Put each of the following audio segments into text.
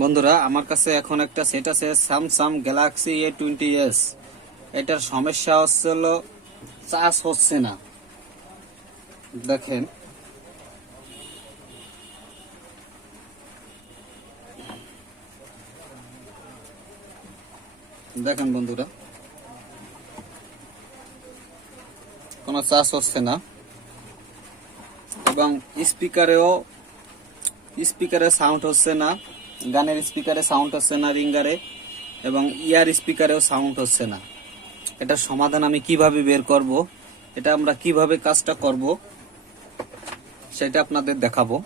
বন্ধুরা, আমার কাছে এখন একটা সেট আছে স্যামসাং গ্যালাক্সি A20s। এটার সমস্যা হচ্ছিল চার্জ হচ্ছে না। দেখেন, দেখেন বন্ধুরা, কোনো চার্জ হচ্ছে না এবং স্পিকারে সাউন্ড হচ্ছে না, গানের স্পিকারে সাউন্ড হচ্ছে না, রিঙ্গারে এবং ইয়ার স্পিকারেও সাউন্ড হচ্ছে না। এটার সমাধান আমি কিভাবে বের করব, এটা আমরা কিভাবে কাজটা করব সেটা আপনাদের দেখাবো।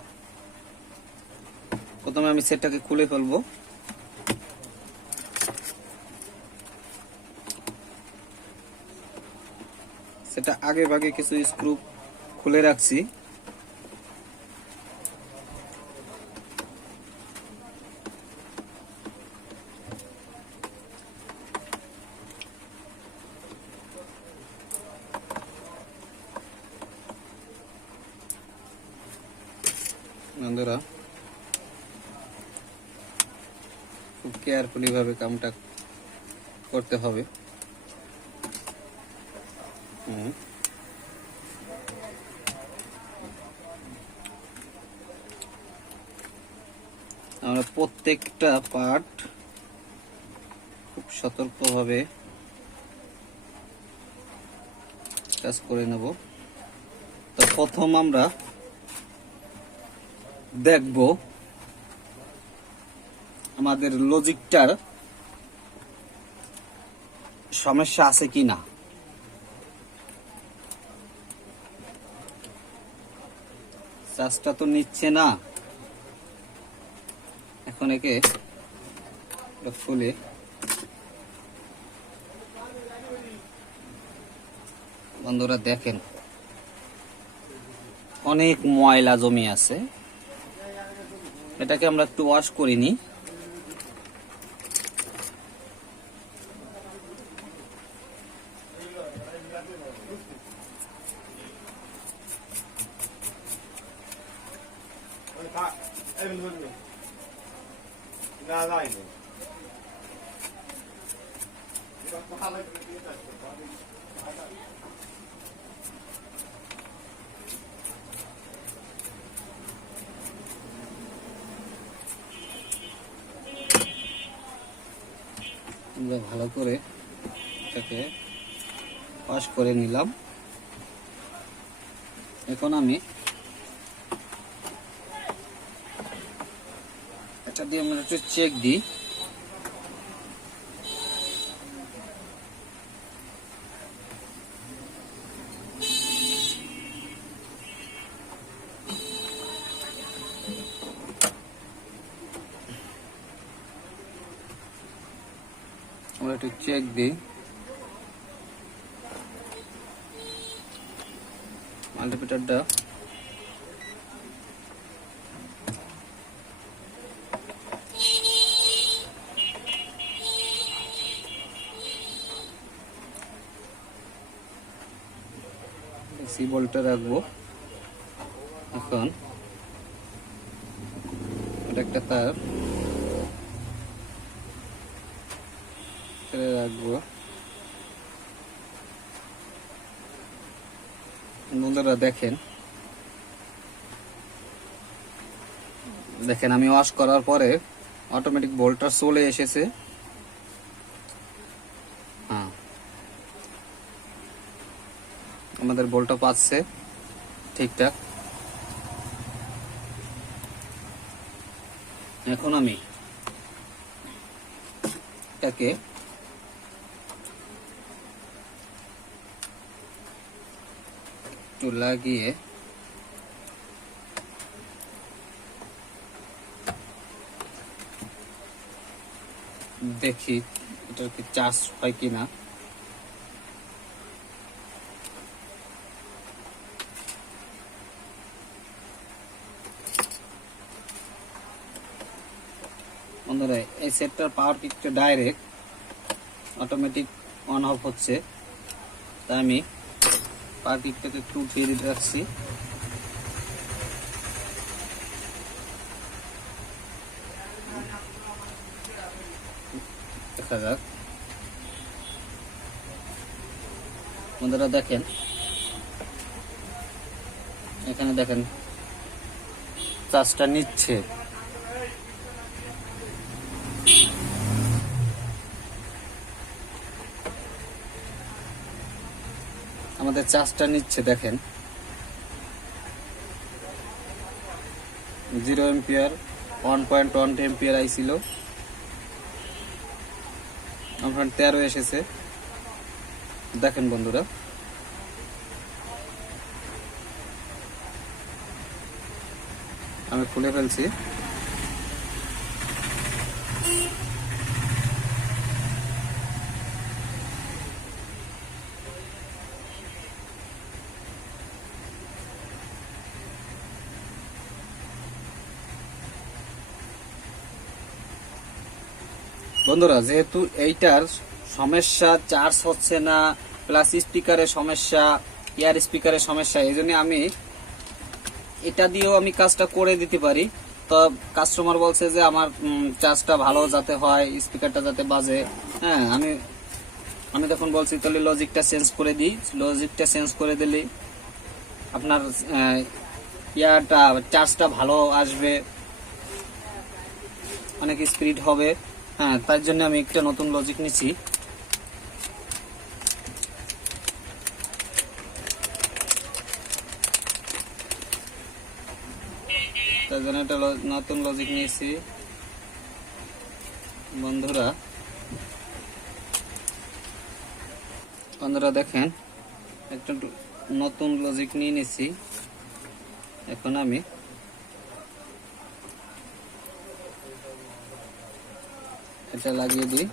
প্রথমে আমি সেটটাকে খুলে ফেলবো। সেটা আগে ভাগে কিছু স্ক্রু খুলে রাখছি। বন্ধুরা, খুব কেয়ারফুলি ভাবে কামটা করতে হবে। আমরা প্রত্যেকটা পার্ট খুব সতর্কভাবে কাজ করে নেব। তো প্রথম আমরা দেখব আমাদের লজিকটার সমস্যা আছে কিনা। চার্জটা তো নিচ্ছে না। এখন একে খুলে বন্ধুরা দেখেন, অনেক ময়লা জমে আছে। এটাকে আমরা একটু ওয়াশ করে নিই। আমরা ভালো করে এটাকে ওয়াশ করে নিলাম। এখন আমি এটা দিয়ে আমরা একটু চেক দিই। আমরা একটু চেক দিই। মাল্টিমিটারটা সি ভোল্টে রাখবো। এখন এটা একটা তার রাখবো। বন্ধুরা দেখেন, আমি ওয়াশ করার পরে অটোমেটিক ভোল্টটা চলে এসেছে। হ্যাঁ, আমাদের ভোল্টটা পাচ্ছে ঠিকঠাক। এখন আমি এটাকে একটু লাগিয়ে দেখি এটা কি চার্জ হয় কিনা। বন্ধুরা, এই সেটটার পাওয়ার কিকটা ডাইরেক্ট অটোমেটিক অন অফ হচ্ছে, তাই আমি পাওয়ার কিকটাকে একটু উঠিয়ে দিতে রাখছি। দেখা যাক। বন্ধুরা দেখেন, এখানে দেখেন চার্জটা নিচ্ছে। আমাদের চার্জটা নিচ্ছে দেখেন, 0 এম্পিয়ার 1.1 এম্পিয়ার আইছিল, 1.13 এসেছে। দেখেন বন্ধুরা, আমি খুলে ফেলছি। বন্ধুরা যেহেতু এইটার সমস্যা চার্জ হচ্ছে না, প্লাস স্পিকারের সমস্যা, ইয়ার স্পিকারের সমস্যা, এই জন্য আমি এটা দিয়েও আমি কাজটা করে দিতে পারি। তো কাস্টমার বলছে যে আমার চার্জটা ভালো যাতে হয়, স্পিকারটা যাতে বাজে। হ্যাঁ, আমি তখন বলছি তাহলে লজিকটা চেঞ্জ করে দিই। লজিকটা চেঞ্জ করে দিলে আপনার ইয়ারটা চার্জটা ভালো আসবে, অনেক স্পিড হবে। হ্যাঁ, তার জন্য আমি একটা নতুন লজিক নিচ্ছি। তার জন্য একটা নতুন লজিক নিয়েছি। বন্ধুরা দেখেন, একটা নতুন লজিক নিয়ে নিয়েছি। এখন আমি এটা লাগিয়ে দিই।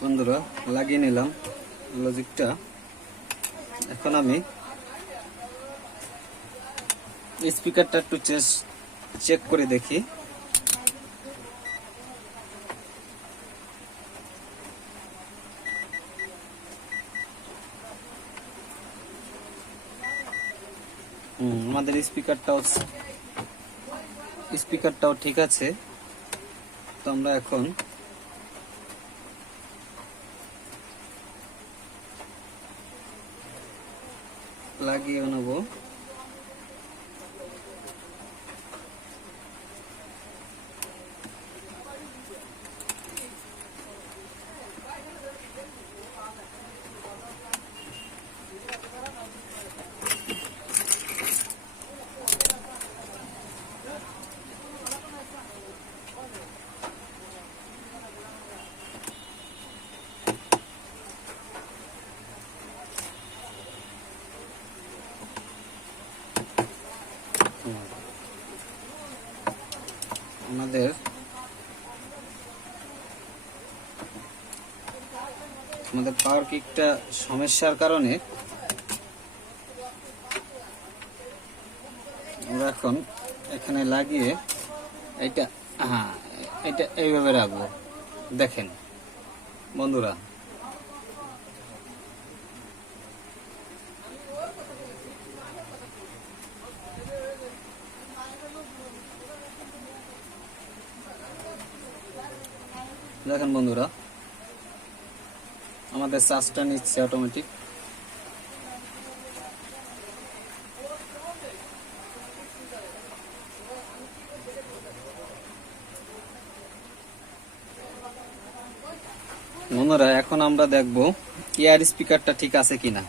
বন্ধুরা লাগিয়ে নিলাম লজিকটা। এখন আমি স্পিকারটা একটু চেক করে দেখি। আমাদের স্পিকারটাও ঠিক আছে। তো আমরা এখন লাগিয়ে নেব। আমাদের পাওয়ার কিকটা সমস্যার কারণে আমরা এখন এখানে লাগিয়ে এটা এইভাবে রাখবো। দেখেন বন্ধুরা, আমাদের চার্জটা নিচ্ছে অটোমেটিক। বন্ধুরা এখন আমরা দেখব ইয়ার স্পিকারটা ঠিক আছে কিনা।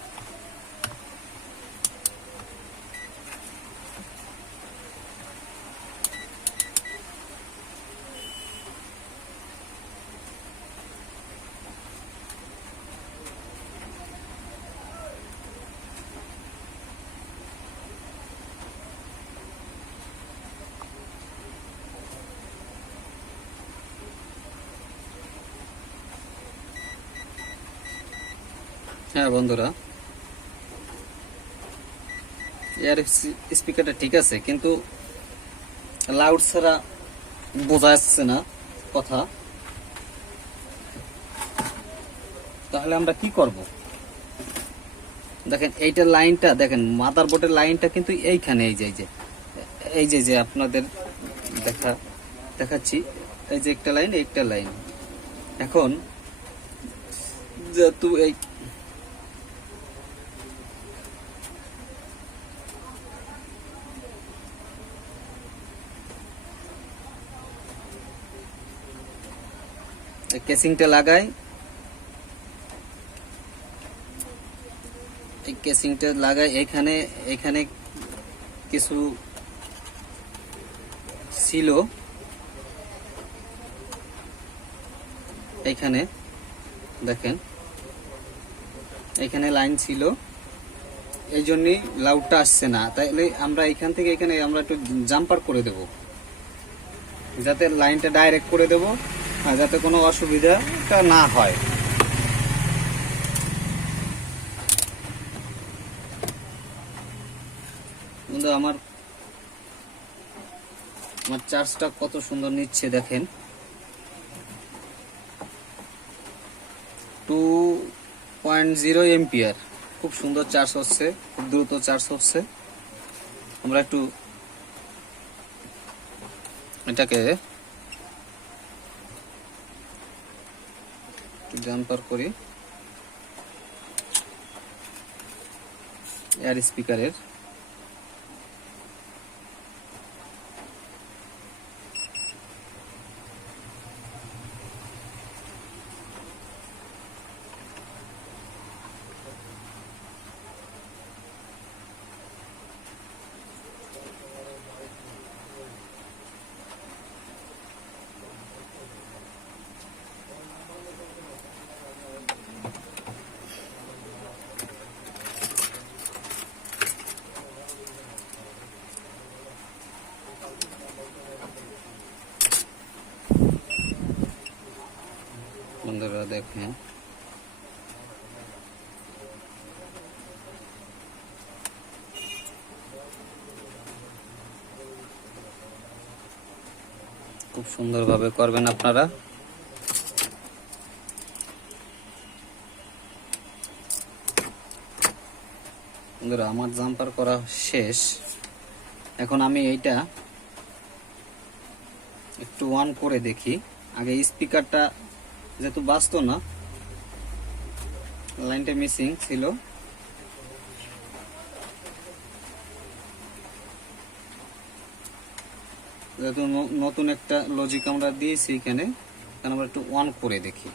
হ্যাঁ বন্ধুরা, এয়ার স্পিকারটা ঠিক আছে, কিন্তু লাউড ছাড়া বোঝা যাচ্ছে না কথা। তাহলে আমরা কি করব? দেখেন এইটা লাইনটা, দেখেন মাদারবোর্ডের লাইনটা কিন্তু এইখানে, এই যে আপনাদের দেখাচ্ছি, এই যে একটা লাইন, একটা লাইন। এখন যেহেতু এই কেসিংটা লাগাই, এই কেসিংটা লাগাই এখানে, এখানে কিছু ছিল, এইখানে দেখেন এখানে লাইন ছিল, এই জন্যই লাউডটা আসছে না। তাইলে আমরা এখান থেকে এখানে আমরা একটু জাম্পার করে দেব, যাতে লাইনটা ডাইরেক্ট করে দেব, যাতে কোনো অসুবিধাটা না হয়। বন্ধু, আমার চার্জটা কত সুন্দর নিচ্ছে দেখেন, 2.0 এম্পিয়ার। খুব সুন্দর চার্জ হচ্ছে, খুব দ্রুত চার্জ হচ্ছে। আমরা একটু এটাকে জাম্পার করি এয়ার স্পিকারের। বন্ধুরা দেখেন, খুব সুন্দরভাবে করবেন আপনারা। বন্ধুরা, আমার জাম্পার করা শেষ। এখন আমি এইটা একটু অন করে দেখি। আগে স্পিকারটা যেহেতু বাজতো না, লাইনটা মিসিং ছিল, যেহেতু নতুন একটা লজিক আমরা দিয়েছি এখানে, আমরা একটু অন করে দেখি।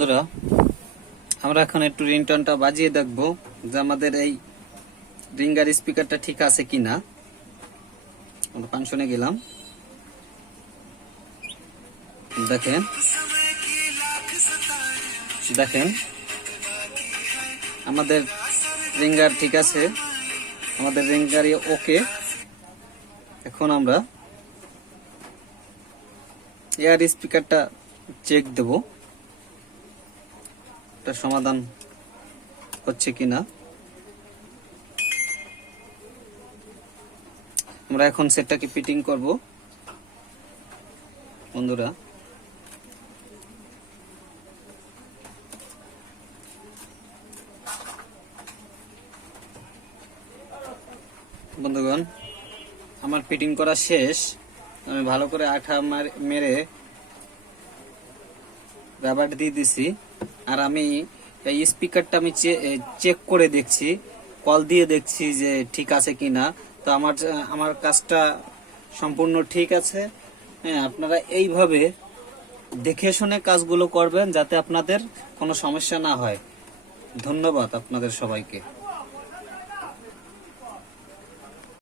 বন্ধুরা, আমরা এখন একটু রিংটোনটা বাজিয়ে দেখবো যে আমাদের এই রিঙ্গার স্পিকারটা ঠিক আছে কিনা। আমরা ফাংশনে গেলাম, দেখেন দেখেন আমাদের রিঙ্গার ঠিক আছে, আমাদের রিঙ্গারই ওকে। এখন আমরা এয়ার স্পিকারটা চেক দেব, এটা সমাধান হচ্ছে কিনা। আমরা এখন সেটটাকে ফিটিং করব। বন্ধুরা, বন্ধুগণ, আমার ফিটিং করা শেষ। আমি ভালো করে আঠা মেরে রাবার দিয়ে দিছি। আর আমি এই স্পিকারটা আমি চেক করে দেখছি, কল দিয়ে দেখছি যে ঠিক আছে কিনা। তো আমার কাজটা সম্পূর্ণ ঠিক আছে। হ্যাঁ, আপনারা এইভাবে দেখে শুনে কাজগুলো করবেন, যাতে আপনাদের কোনো সমস্যা না হয়। ধন্যবাদ আপনাদের সবাইকে।